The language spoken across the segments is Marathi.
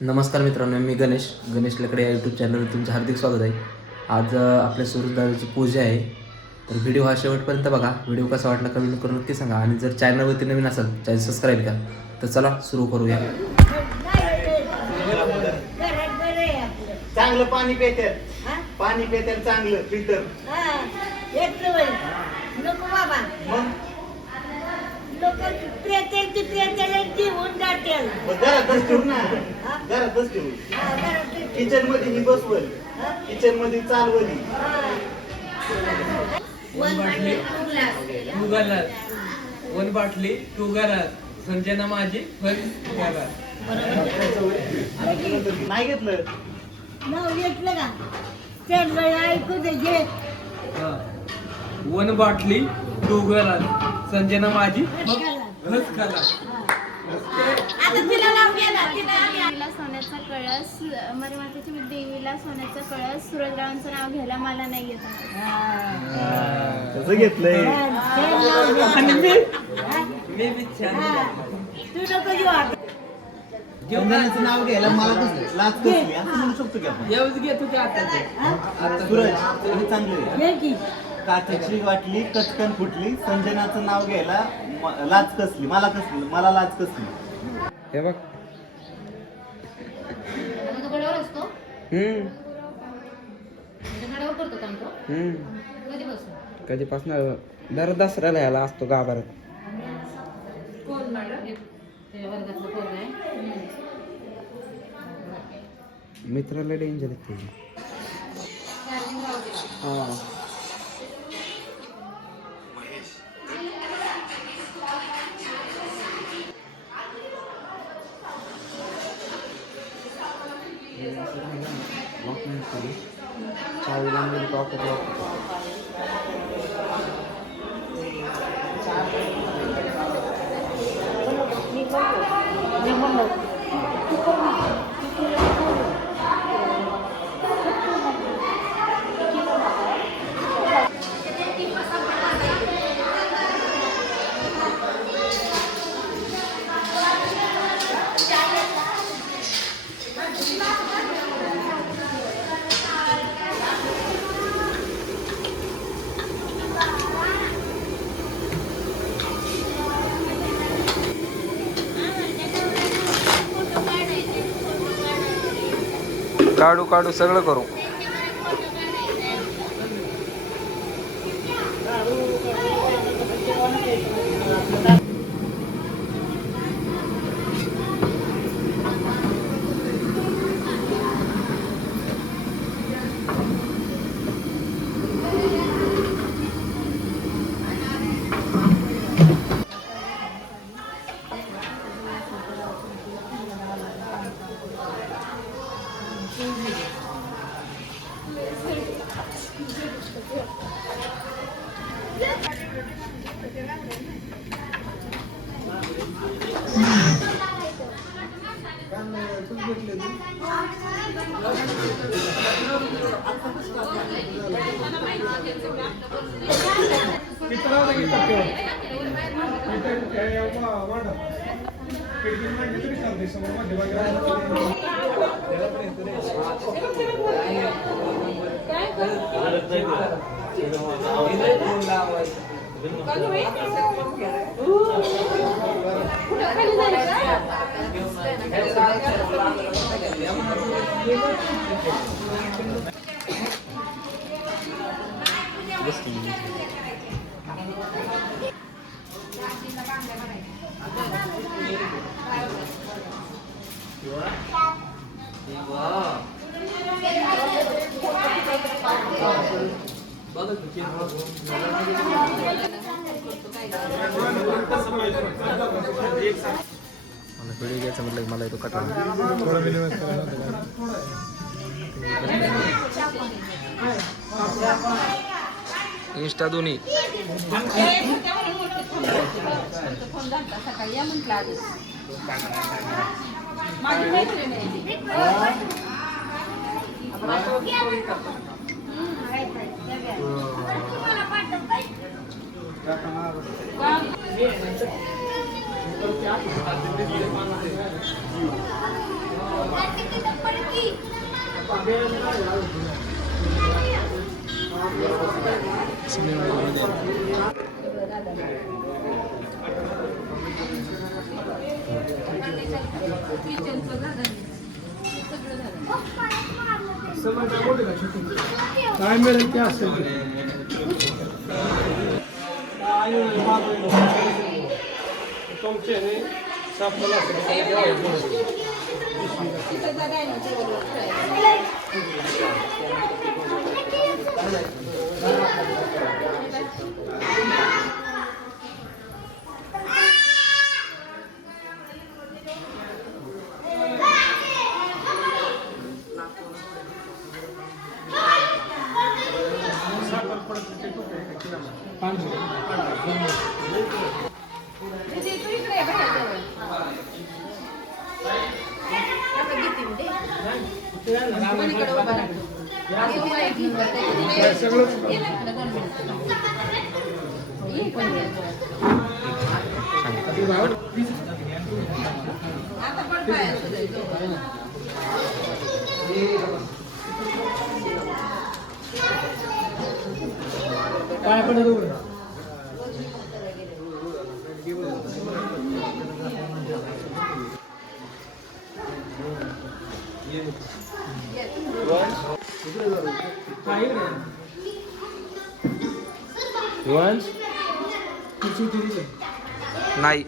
नमस्कार मित्रांनो, मी गणेश लकडे या यूट्यूब चॅनलवर तुमचं हार्दिक स्वागत आहे. आज आपल्या सुरजदादाची पूजा आहे. तर व्हिडिओ हा शेवटपर्यंत बघा. व्हिडिओ कसा वाटला कमेंट करून नक्की सांगा. आणि जर चॅनलवरती नवीन असाल चॅनल सबस्क्राईब करा. तर चला सुरू करूया. चांगलं पाणी पेत्यात, पाणी पेत्यात चांगलं फिल्टर. नको बाबा, मग लोक प्रेतेल जीवन जातील. घरातच ठेवू ना, घरातच ठेवू. किचन मध्ये ही बसवल, किचन मध्ये चालवली. वन बाटली टू घरात, संजना माझी फर्स्ट घरात. नाही घेतलं नाव घेतलं का? चल ऐकू दे घे. वन बाटली टू घरात, संजना माझी फर्स्ट घरात. आता तिला नाव घे ना. देवीला सोन्याचा कळस, मरीमातेच्या देवीला सोन्याचा कळस, सुरजरावांचं नाव घ्यायला मला नाही येत. कसं घेतलंय? मी बी छान तू नको घेऊ आता. संजनाचं नाव घ्यायला मला कसं लाज कसली असं म्हणू शकतो की आपण. येऊच घेत होते आता. सूरज हे चांगलं आहे. घे की. काचेची वाटली कचकन फुटली, संजनाचं नाव घ्यायला लाज कसली, मला लाज कसली. हे बघ. गडावर असतो गडावर करतो काम तो कधीपासून कधीपासून दर दसऱ्याला यायला असतो गाभारात. कोण मॅडम त्याच्या वर्गातलं पोरग आहे. मित्राला डेंजर आहे. चार्जिंग लावते. हां काढू सगळं करू. व्हिडिओ घ्यायचा म्हटलं की मला येतो कटाळा. इंस्टा दोन्ही सकाळी या म्हटलं आधी माझी काय मिळेल ते असेल तुमचे सापडला काय पडत वंश नाही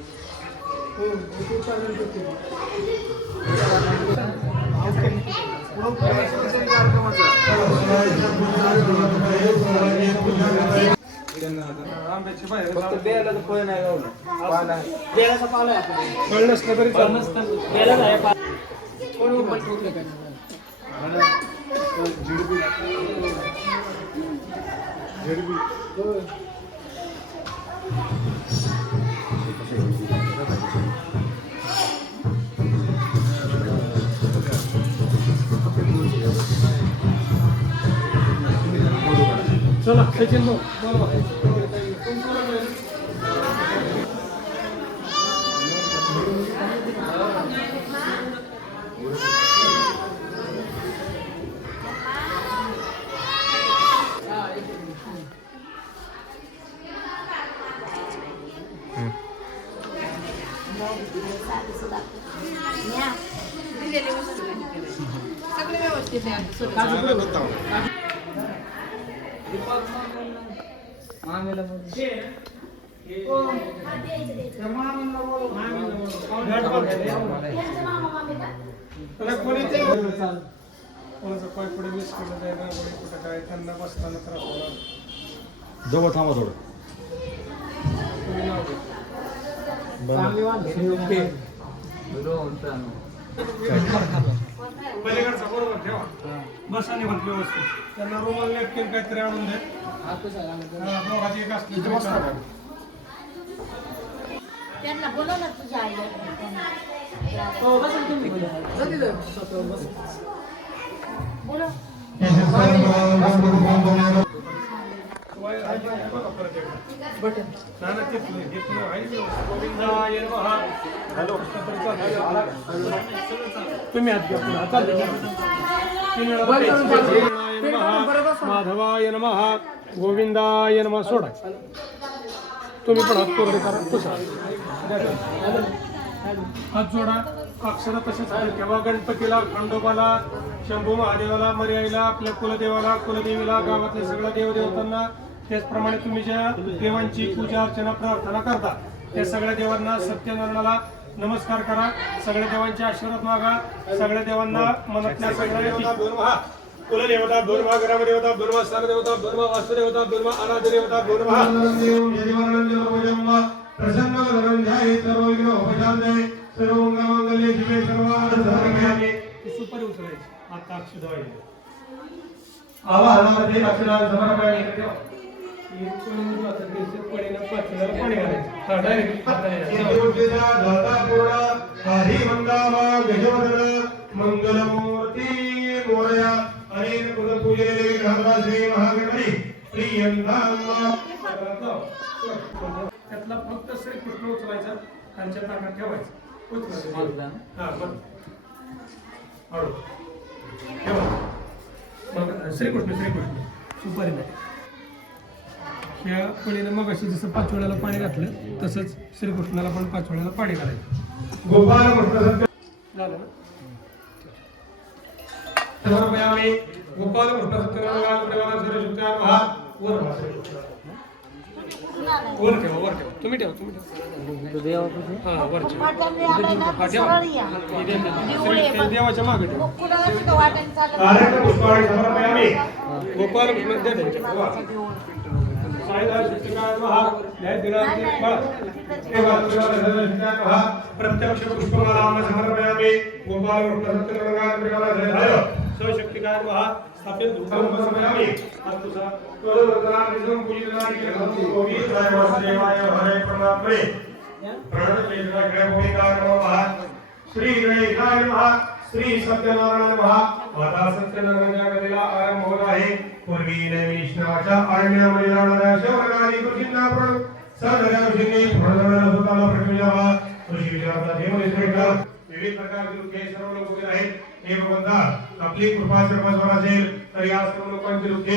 फळ नसलं तरी चला सचिन सगळे व्यवस्थित आहे कोणाचं पाय पुढे मिस केलं जाईल कुठं काय त्यांना बसताना त्रास होणार. जवळ थांबा थोडं. तुम्ही नाव घ्या. पलीकडचा बरोबर ठेवा. बसा निघून व्यवस्थित. त्यांना रुमाल नेपकिन काहीतरी आणून दे. दोघांची एक असली तरी चालेल. त्यांना बोलव ना तुझ्या आईला बोलव तुम्ही हात घ्या. माधवाय नमः गोविंदाय नमः. सोडा तुम्ही पण हात कोरडे करा. हात जोडा. अक्षर तसेच तेव्हा गणपतीला, खंडोबाला, शंभू महादेवाला, मर्याईला, आपल्या कुलदेवाला, कुलदेवीला, गावातल्या सगळ्या देवदेवतांना, त्याचप्रमाणे तुम्ही ज्या देवांची पूजा अर्चना प्रार्थना करता त्या सगळ्या देवांना, सत्यनारायणाला नमस्कार करा. सगळ्या देवांचे आशीर्वाद मागा. सगळ्या देवांना मनातल्या सगळ्या कुलदेवता दोर्मा, ग्रामदेवता दोर्मा, सर्वदेवता दोर्मा, वास्तुदेवता दोर्मा, आराध्य देवता दोर्मा. प्रसन्न सर्वमंगले शिवे सर्वार्थ सुपर उचलायचे. आता अक्षर व्हायचे आवाहनामध्ये अक्षरांत समर्पण करायचं. मंगलमूर्ती मोरया अनेक पूजलेले विग्रहाला श्री महागणपती प्रियंका. त्यातला फक्त श्रीकृष्ण उचलायचा, त्यांच्या ताकात ठेवायचं. उचलायचं. हा बरं. हळू ठेवा. श्रीकृष्ण सुपारी नाही. ह्या पळीनं मग अशी जसं 5 वेळेला पाणी घातलं तसंच श्रीकृष्णाला पण 5 वेळेला पाणी घालायचं. गोपाल कृष्ण सत्य झालं ना. समर्पयामि गोपाल कृष्ण सत्यनारायण देवाला सर्वशक्त्या महा वर ठेवा तुम्ही ठेवा हां वर ठेवा देवाच्या मागे ठेवा. पुष्पाळी समर्पयामि गोपाल कृष्ण देवाच्या प्रत्यक्ष पुष्पमाला समर्पयामि गोपाल कृष्ण सत्यनारायण सशक्तिकार महा स्थापित समर्पयामि अस्तुसा तोरवत्रानिजं पूजितानि गोवी वासुदेवाय हरे परमात्मे प्रणतलेशनाय भूमिकार नमः श्री गणेशाय नमः श्री सत्यनारायण नमः आता सत्यनारायणाच्या गतीला आरंभ होत आहे. पूर्वी वैष्णवाच्या आरण्यामध्ये राहणाऱ्या शौनकादी कृषींना पण सदर्या ऋषींनी प्रणवलेला सुताला प्रश्निजावा ऋषी विचाराचा देवश्रेष्ठ विविध प्रकारचे लोक सर्व लोक उभे आहेत. हे भगवंता आपली कृपा सर्वांवर असेल तर या सर्व लोकांचे लोक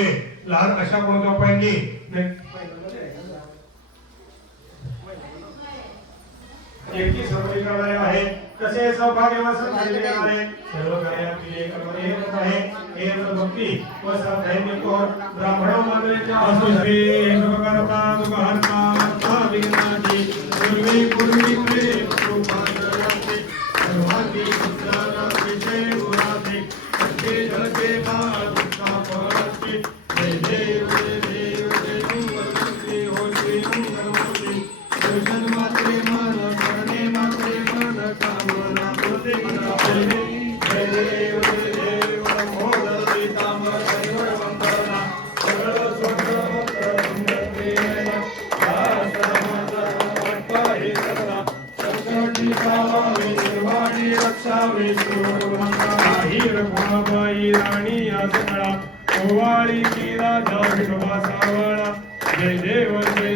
लहान अशा कोणत्या उपायांनी एकटी सर्वही करणारे आहे. कसे सौभाग्यवान सत्कार्य करणारे सर्व कार्यात विजय करणारे होत आहे. हे भक्ती व श्रद्धेने कोर ब्राह्मण मंडळीच्या आशीर्वादाने भगवंता सुखहर्ता विघ्नाची पूर्वी प्रेम रूपांतराचे सर्वांगी उत्साह विजय गुणाचे सत्य जगते बाळाचे जय देव जय देव जय मंगलमूर्ती हो श्री मंगलमूर्ती दर्शन मात्रे मन करणे मात्रे मन कामना होते मला जय देव जय देव ब्रह्मोदर सीतांबर परिवळ वंदना सगळ स्वर्ग प्रेरणा पाहि सदा संकटी सावावे निर्वाणी रक्षावे ही रखुमाबाई राणी या सगळा ओवाळी की राजा विठोबा सावळा जय देव जय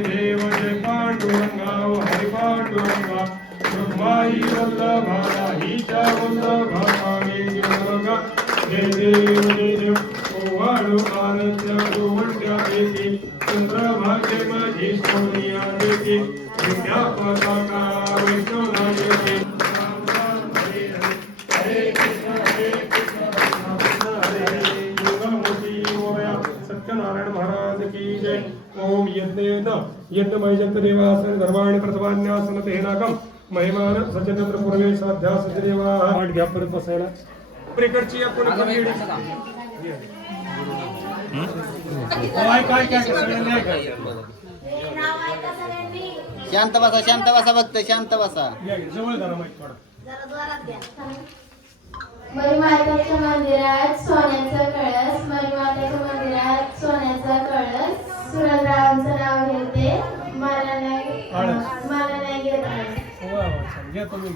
पांडुरंगा हरि पांडुरंगा रुक्माई वल्लभा हिच्या वल्लभा जीवनगा जय देव ओवाळू आनंद गोवंड्या देती चंद्रभागे माझी सोनिया देती विद्या पताका वैष्णवना देती हरे कृष्ण मंगलमूर्ती मोरया सत्यनारायण महाराज की जय. ओम यज्ञमय जन्तदेवासन धर्माणि प्रथमान्यासन तेनाकम महिमान सज्जनत्र पूर्वे साध्या सज्जदेवा. आठ घ्या परत बसायला प्रेकडची आपण काय सगळ्यांना शांत बसा भक्त शांत बसा. जवळ जरा माहिती थोडा मरीमातेच्या मंदिरात सोन्याचा कळस मरीमातेच्या मंदिरात सोन्याचा कळस सुरजरावांचं नाव घेते मला नाही घेत आळस. घ्या तुम्ही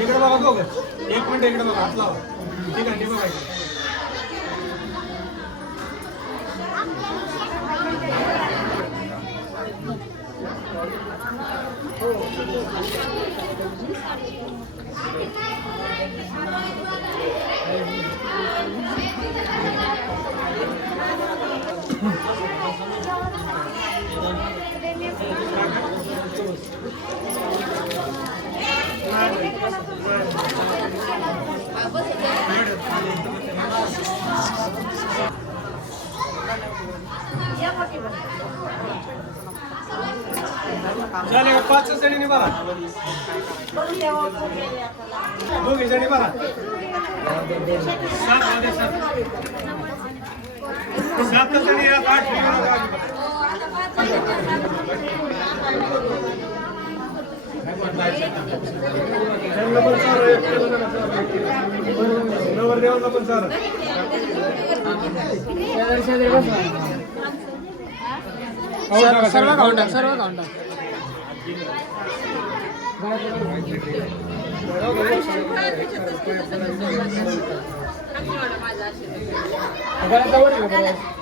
इकडे बघा दोघं. एक मिनिट इकडे बघा हात लावा. ठीक आहे बघा चालेल. 5 जणी बघा दोघी जणी बघा 7 जणी 8 त्यांना पण चारा एकट्याला जरा चारा. नवरदेवांना पण चारा. सर्व खाऊन टाक. गळ्यात जवळ आहे का?